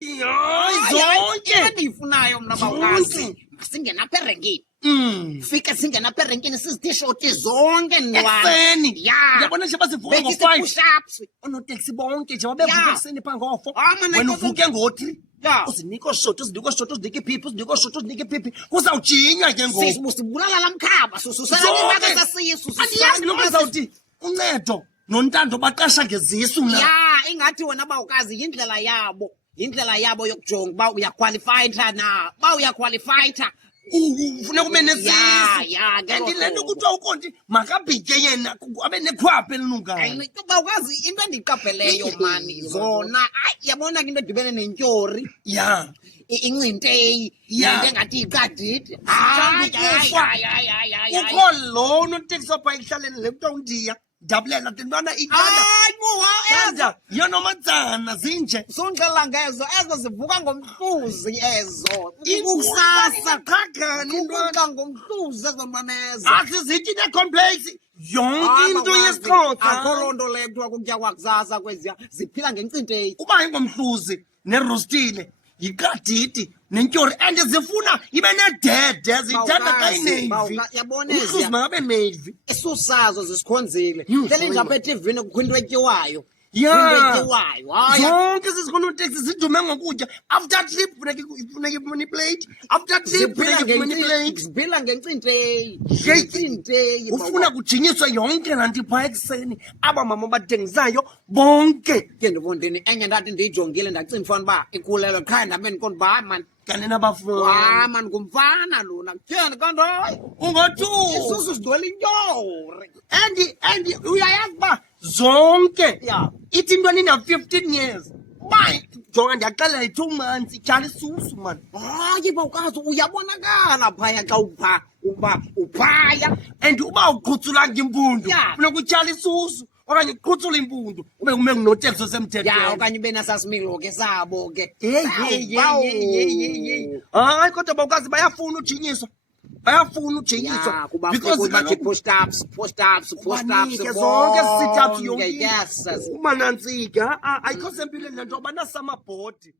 zonke endiyifunayo mna bawukazi singena apha erenkini fike singena apha erenkini sizitishoti zonke ekuseni ya uyabona nje bazivuka push-ups oonoteksi bonke nje babevuka ekuseni phaa ngofo mana wena uvuke ngo-3 ya uzinike oshoti uzinike oshoti uzinike iphiphi uzinike oshoti uzinike iphiphi kuzawujinywa ke ngoku sibusibulala la mkhaba sususelaiwaka sasisu andiyazi noba zawuthi uncedo nontando baqasha ngezisu na ya ingathi wena bawukazi yindlela yabo yokujonga uba uyakhwalifayitha na uba uyakhwalifayitha ufuneka ube nezisu and le nto kuthiwa ukonti makabhitye yena abe nekhwapha elinungayo bawukazi into endiyiqapheleyo mani zona ayi yabona ke into edibene nentyori ya incinteyi into engathi yiqadidi kukho lo unoteksi wapha ekuhlaleni le kuthiwa undiya ndabulela tentwana ithanda yonomadzana zinje sundlela ngezo ezo zivuka ngomhluzi ezo ikusasa qhagani kuvuka ngomhluzi ezo ntwanezo asizithi necomplex yonke into yesixhosa akho loo nto leyo kuthiwa kukutya kwakusasa kweziya ziphila ngenkcinteyi uba ingomhluzi nerostile yiqadidi nentyori and zifuna ibe nedede zithanda xa ineyivi umhluzi makabe neyivi isusazo zisikhonzile hleli apha etivini kukho into etyiwayo zonke zizikhona uteksi zidume ngokutya after trip funeka ifumane iplate after trip funeka ifumane iplate ziphila ngenkcinteyi ufuna kujinyiswe yonke laa nto phaa ekuseni aba mama bathengisayo bonke ke ndibondini enye ndathi ndiyijongile ndacinga fana uba ikulelo qha ndabe ndiqonda uba mani kanti nabafana mani ngumfana lona kutheni kanti hayi ungathuki isusu sidwele intyori and uyayazi uba zonke ya ithi intwana ina-15 years uba jonga ndiyaxelela yi-2 months ityhala isusu mani hayi bawukazi uyabonakala phaya xa uba uphaya and uba uqhutzulanga impundu funeka utyhala isusu okanye uqhutsula impundu ube kume ngunoteksi osemthethweni ya okanye ube nasasimilo ke sabo ke hayi kodwa bawukazi bayafuna ujinyiswa because bathi push-ups zonke sit-ups yonke yes umanantsika ayikho sempilweni le nto abanasama bhodi